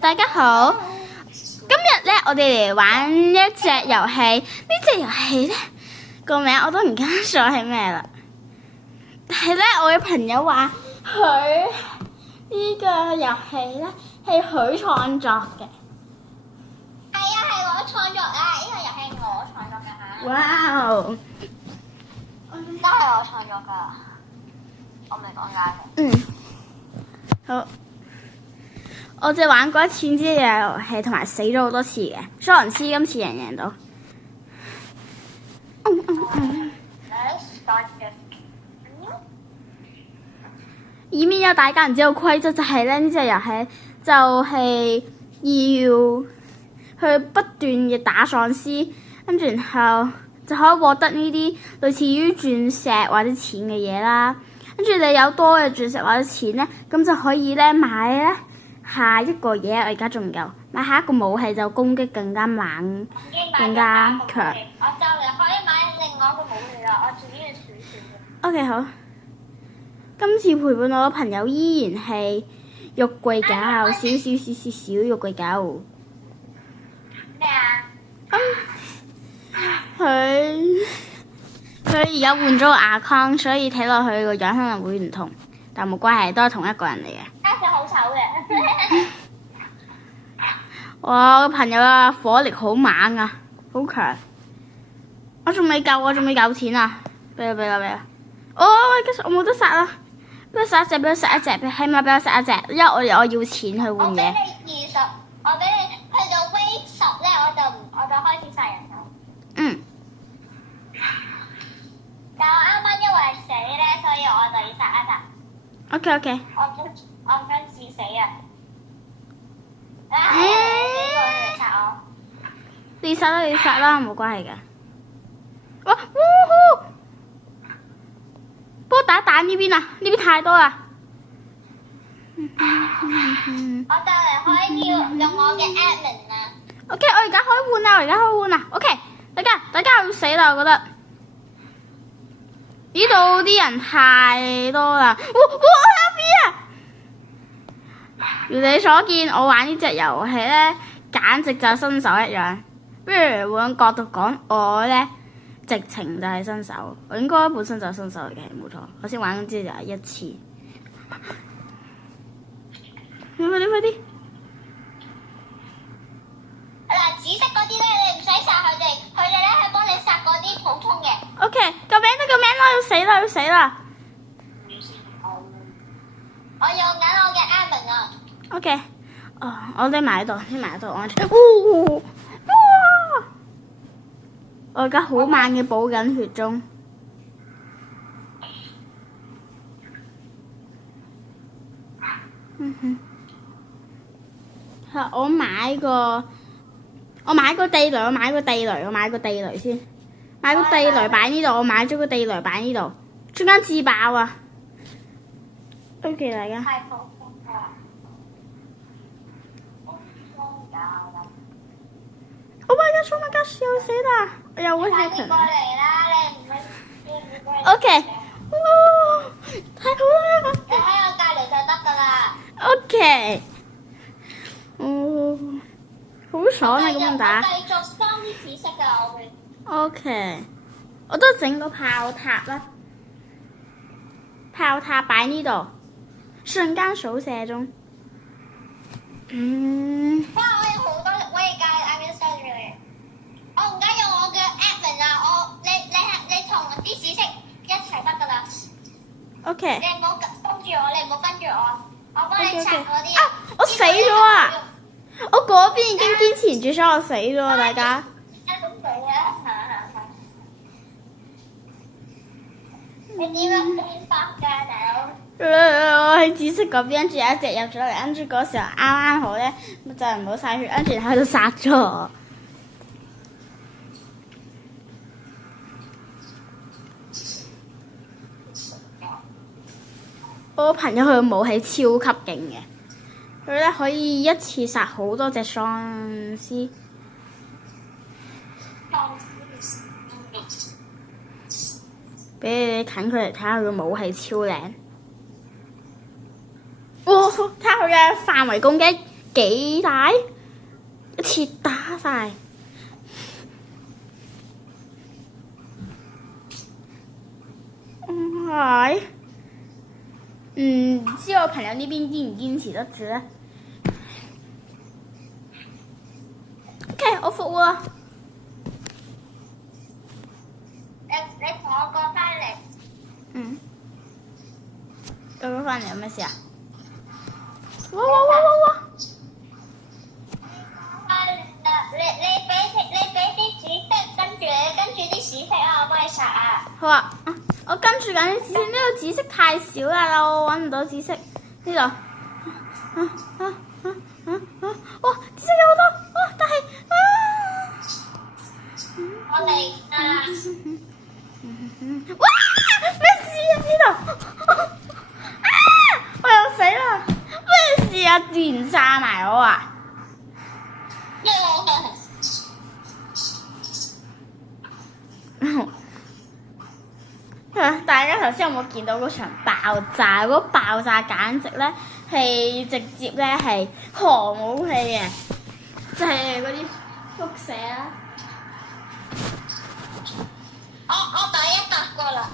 大家好，今日咧我哋嚟玩一隻遊戲。呢隻遊戲咧個名我都唔記得咗係咩啦。但係咧我嘅朋友話佢呢個遊戲咧係佢創作嘅。係啊，係我創作啊！呢個遊戲係我創作㗎嚇。哇哦！都係我創作㗎。我唔係講假嘅。好。我只玩過一次呢隻遊戲，同埋死咗好多次嘅。蘇倫斯今次贏到。以免有大家唔知道規則，就係咧呢隻遊戲就係要去不斷嘅打喪屍，跟住然後就可以獲得呢啲類似於鑽石或者錢嘅嘢啦。跟住你有多嘅鑽石或者錢咧，咁就可以咧買咧下一個嘢。我而家仲唔夠買下一個武器，就攻擊更加猛、更加強。我就嚟可以買另外一個武器啦，我仲要少少嘅。OK 好，今次陪伴我嘅朋友依然係玉桂狗，少玉桂狗。咩啊？佢而家換咗個 account， 所以睇落去個樣可能會唔同，但冇關係，都係同一個人嚟嘅。加上好醜嘅。我個朋友嘅火力好猛啊，好強。我仲未夠錢啊！俾啦！哦，我冇得殺啦！俾我殺一隻，起碼俾我殺一隻，因為我要錢去換我俾嘢。你20，我俾你去到 V 10咧，我就開始殺人手。嗯。但我啱啱因為死咧，所以我就要殺一殺。OK。我唔想自死啊！你嚟殺我。你殺啦，冇關係嘅。哇！呼！幫我打呢邊啊！呢邊太多啦。我就嚟可以用我嘅 admin 啦。OK， 我而家可以換啦。OK， 大家要死啦，我覺得。呢度啲人太多啦。哇！如你所見，我玩呢隻遊戲咧，簡直就係新手一樣。不如換角度講，我咧直情就係新手。我應該本身就係新手嚟嘅，冇錯。我先玩之就係一次。快啲！嗱，紫色嗰啲咧，你唔使殺佢哋，佢哋咧係幫你殺嗰啲普通嘅。OK， 救命啦！要死啦！我用緊我嘅 admin 啊。OK， 我匿埋喺度，安全。我而家好慢嘅補緊血中。我買個地雷，先。買個地雷擺呢度，我買咗個地雷擺呢度，中間自爆啊 ！OK， 大家。太普通啦。Oh my god！ 又死啦！又會係快啲過嚟啦！你唔過嚟。OK， 太好啦！你喺我隔離就得㗎啦。OK， 好爽啊！咁樣打。我繼續裝啲紫色㗎，我會。OK， 我都整個炮塔啦，炮塔擺呢度，瞬間數射中。哇！我有好多威界 admin 收住你。我而家用我嘅 admin 啊！你同啲紫色一齊得㗎啦。OK。你唔好跟住我，你唔好跟住我，我幫你殺嗰啲。啊！我死咗啊！我嗰邊已經堅持住，所以我死咗啊！大家。你點樣變法㗎，大佬？我喺紫色嗰邊，跟住有一隻入咗嚟，跟住嗰時候啱好咧，就唔好曬血，跟住喺度殺咗我。我朋友佢嘅武器超級勁嘅，佢咧可以一次殺好多隻喪屍。俾你近距離睇下佢嘅武器超靚。哇！睇下佢嘅範圍攻擊幾大，一次打晒。係，唔知我朋友呢邊堅唔堅持得住咧 ？OK， 我復喎。你同我過翻嚟。嗯。過咗翻嚟有咩事啊？哇！你俾啲紫色，跟住啲紫色啊，我幫你殺啊！好啊，我跟住緊啲紫色，呢個紫色太少啦，我揾唔到紫色。呢度，哇！紫色有好多，哇！但係我嚟啊！哇！咩事啊呢度？我又死啦！咩事啊？電炸埋我啊！因為我大家頭先有冇見到嗰場爆炸？嗰爆炸簡直咧係直接咧係航武器嘅，就係嗰啲輻射啦。我打100個啦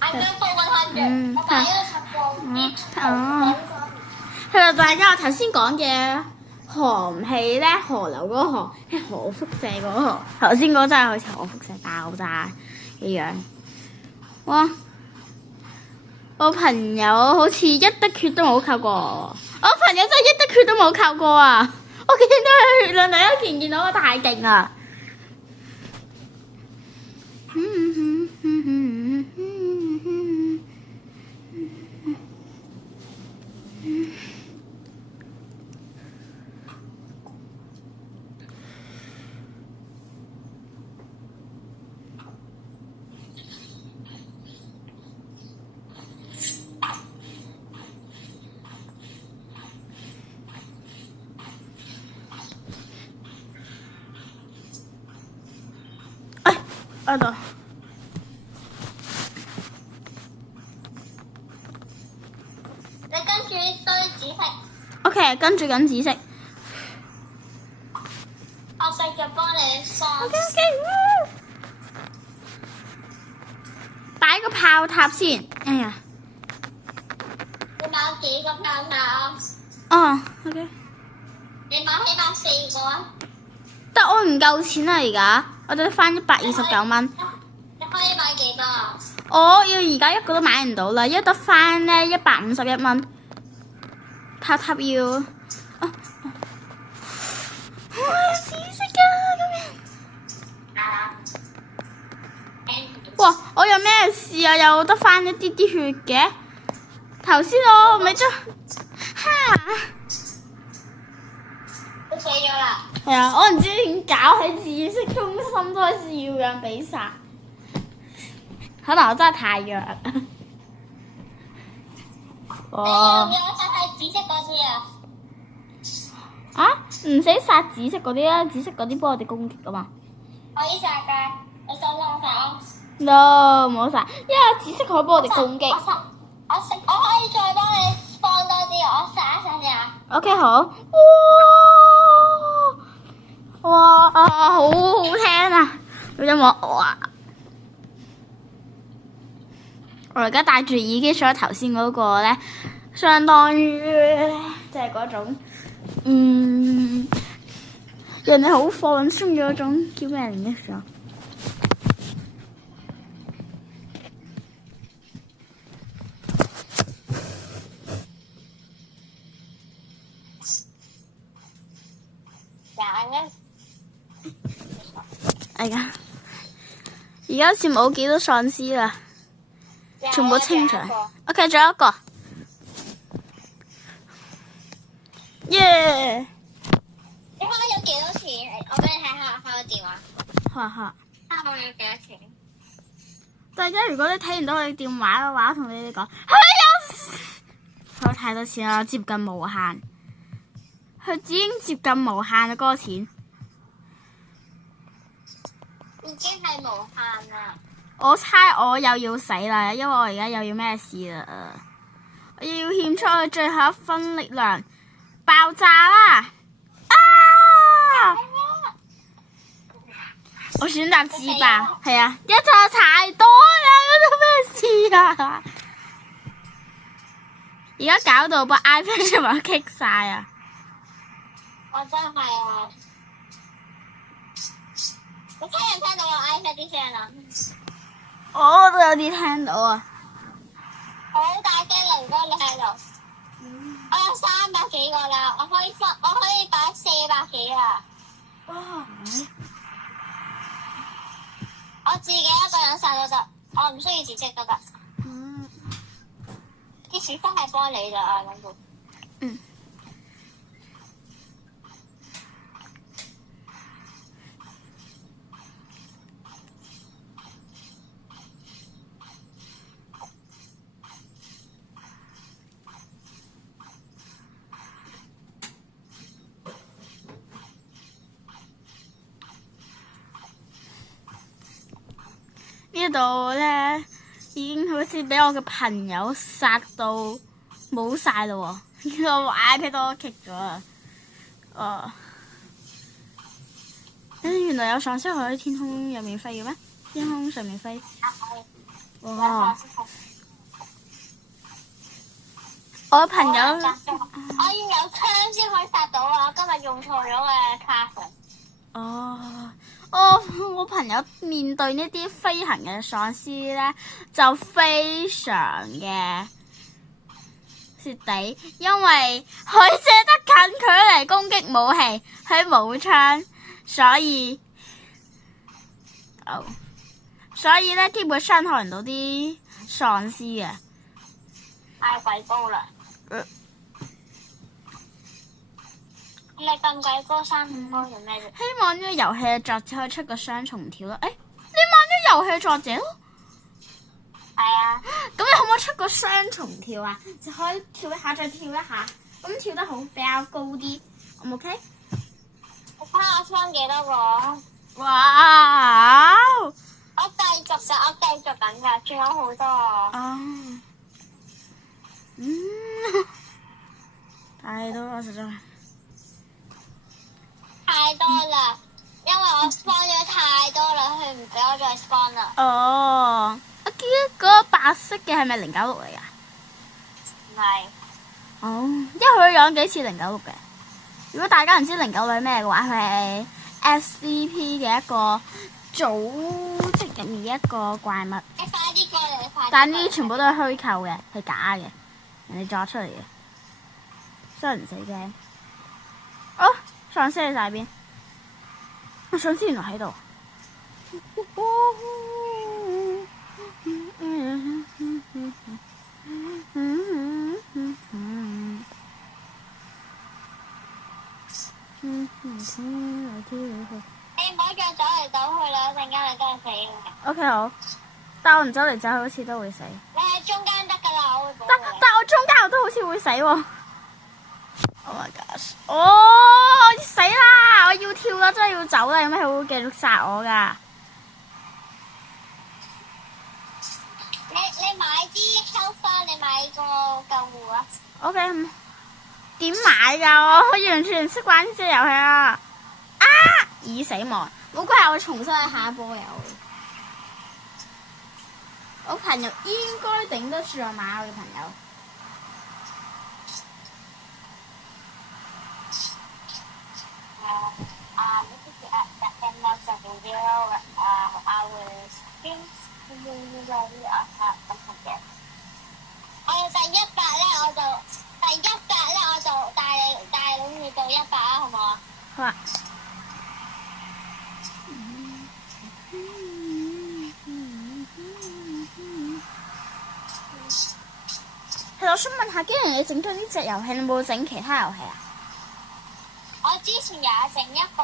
，I got 400，我打100個。係啦，大家我頭先講嘅航氣咧，河流嗰個河係核輻射嗰個河，頭先嗰真係好似核輻射爆炸嘅樣。哇！我朋友好似一滴血都冇扣過我朋友真係一滴血都冇扣過啊！我見到佢血量第一見到我太勁啦！喺度。你跟住呢堆紫色。OK， 跟住緊紫色。我繼續幫你掃。OK， 擺個炮塔先。哎呀。你買幾個炮塔？哦 ，OK。你買起碼4個啊？得我唔夠錢啊！而家我得翻129蚊。你可以買幾多啊？我要而家一個都買唔到啦，一得翻咧151蚊。塔塔要，紫色㗎咁樣。哇！我有咩事啊？又得翻一啲啲血嘅。頭先我咪將都死咗啦。係啊，我唔知點搞喺紫色中心都開始要人俾殺，可能我真係太弱啦。你要唔要我殺晒紫色嗰啲啊？啊？唔使殺紫色嗰啲啦，紫色嗰啲幫我哋攻擊噶嘛。可以殺㗎，你想唔想殺 ？No， 唔好殺，因為紫色可以幫我哋攻擊。我可以再幫你放多啲，我殺一殺你啊。OK， 好。哇！好好聽啊！個音樂哇！我而家戴住耳機，所以頭先嗰個咧，相當於即係嗰種，人哋好放鬆嘅嗰種叫咩名嘅時候。而家好似冇幾多喪屍啦，全部清除。OK， 仲有一個。耶！你睇下有幾多錢？我俾你睇下開個電話。哈。睇下我有幾多錢？大家如果你睇唔到佢電話嘅話，同你哋講，有太多錢啦，接近無限。佢已經接近無限啦，嗰個錢。已經係無限啦！我猜我又要死啦，因為我而家又要咩事啦？我要獻出我最後一分力量，爆炸啦！啊！我選擇自爆，係啊，一炸太多啦，嗰度咩事啊？而家搞到部 iPad 全部棘晒啊！我真係啊！你聽唔聽到我 iPad 啲聲啊？我都有啲聽到啊！好大聲嚟，如果你喺度。我有300幾個啦，我可以擺400幾啦。哇！我自己一個人晒都得，我唔需要辭職都得。啲錢真係幫你啦，諗到。呢度咧已經好似俾我嘅朋友殺到冇晒咯喎，個 iPad 都棘咗啊！原來有喪屍可以喺天空入面飛嘅咩？天空上面飛。哇！我朋友，我要有槍先可以殺到啊！我今日用錯咗嘅卡神。我朋友面對呢啲飛行嘅喪屍咧，就非常嘅蝕底，因為佢借得近距離攻擊武器，佢冇槍，所以咧基本傷害唔到啲喪屍啊！太鬼高啦！你咁鬼高3.5高做咩啫？希望呢個遊戲嘅作者可以出個雙重跳咯。你玩呢個遊戲嘅作者咯？係啊。咁你可唔可以出個雙重跳啊？就可以跳一下再跳一下，咁跳得好比較高啲，O 唔 OK？我睇下雙幾多個？哇！我繼續緊㗎，仲有好多啊。太多啦，實在。太多啦，因為我 spawn 咗太多啦，佢唔俾我再 spawn 啦。我見嗰個白色嘅係咪096嚟㗎？唔係。因為佢養幾次096嘅。如果大家唔知096係咩嘅話，佢係 SCP 嘅一個組織入面嘅一個怪物。你快啲過嚟，快啲！但呢啲全部都係虛構嘅，係假嘅，人哋作出嚟嘅，所以唔使驚。喪屍喺晒邊？喪屍原來喺度。你唔好再走嚟走去啦，陣間你都係死嘅。OK 好，但我唔走嚟走去好似都會死。你喺中間得㗎啦，我會保護你。但我中間我都好似會死喎。Oh my gosh！我死啦！我要跳啦，真係要走啦，有咩佢會繼續殺我㗎？你買啲 health， 你買個救護啊。OK，點買㗎？我完全唔識玩呢隻遊戲啊！已死亡，冇怪係我重新喺下一波遊。我朋友應該頂得住我買我嘅朋友。我第100咧，我就帶你到100啊，好唔好啊？好啊。其實我想問下，既然你整咗呢隻遊戲，你冇整其他遊戲啊？我之前有整一個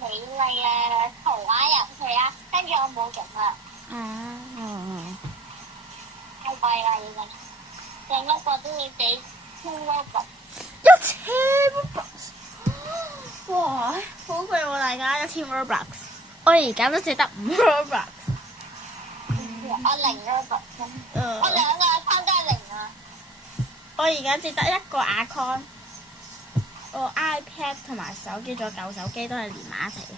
美麗嘅圖畫遊戲啊，跟住我冇整啦。太貴啦，已經整一個都要幾千Robux。1000 Robux， 哇，好貴喎！大家1000 Robux， 我而家都只得5 Robux。我0 Robux， 我2個account都係0啊。我而家只得1個 account，我 iPad 同埋手機仲有舊手機都係連埋一齊嘅。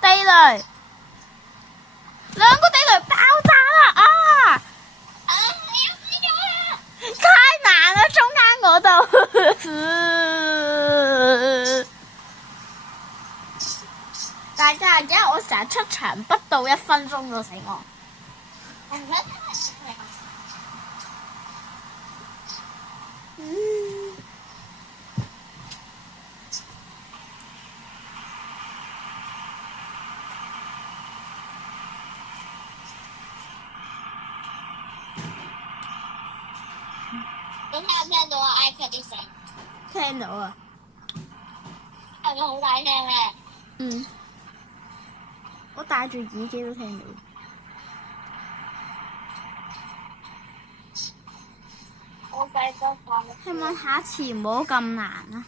地雷，兩個地雷爆炸啦！啊！你要死咗啦！太難啦，中間嗰度。大家而家我成日出場不到1分鐘就死我。你聽唔聽到啊 iPad 啲聲？聽到啊。係咪好大聲咧？嗯。我戴住耳機都聽到。我繼續講。希望下次唔好咁難啊！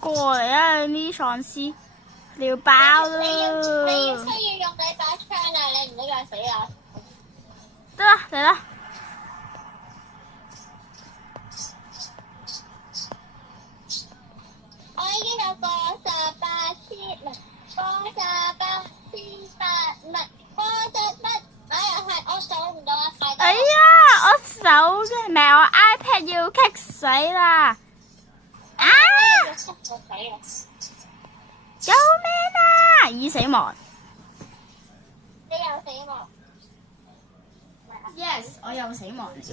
過嚟啊！呢啲喪屍尿爆啦！你要需要用你把槍啊！你唔好再死啊！得啦，嚟啦！我已經有48,000，唔係48,800，唔係48，哎呀係我數唔到啊！太多。哎呀，我手嘅咪我 iPad 要棘死啦！啊！救命啊！已死亡。你又死亡。Yes， 我又死亡了。去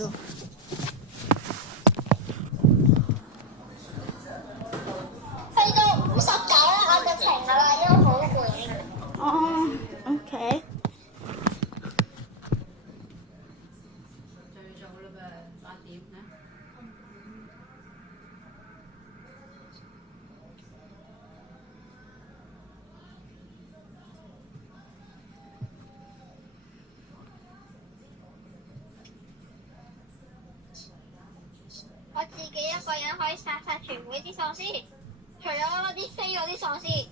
到59啦，我就停㗎啦，因為好攰啊。哦，OK。我自己一個人可以殺晒全會啲喪屍，除咗啲飛嗰啲喪屍。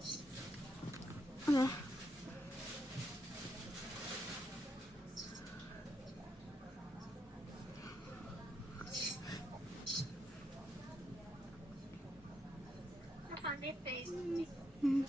Okay。我放啲飛。嗯。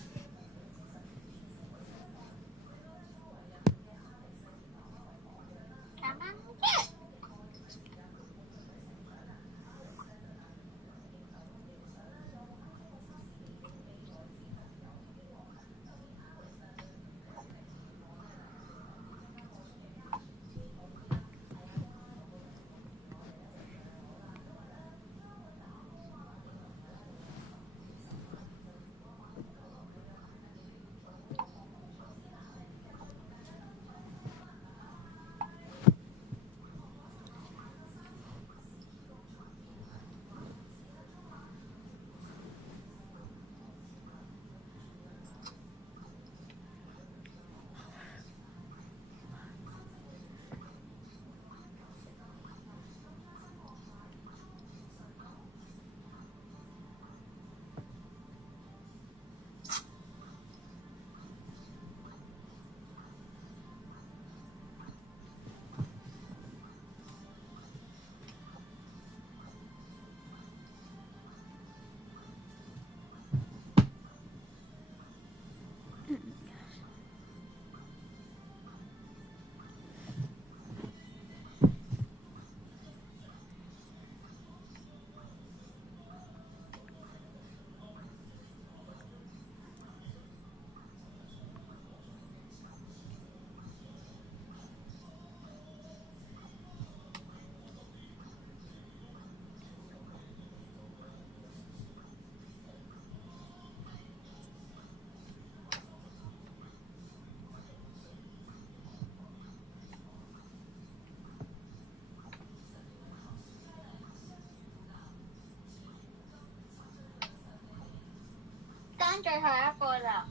最後一個啦。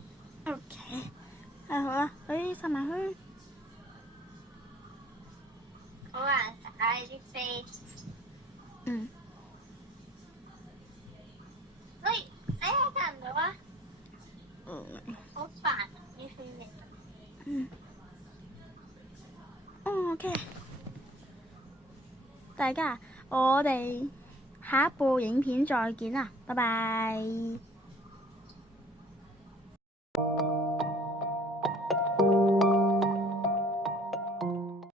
OK，好啦，撒埋去。好難打你啲飛。嗯。喂，你係睇唔到啊？好煩啊！啲飛嚟。OK，大家，我哋下一部影片再見啦，拜拜。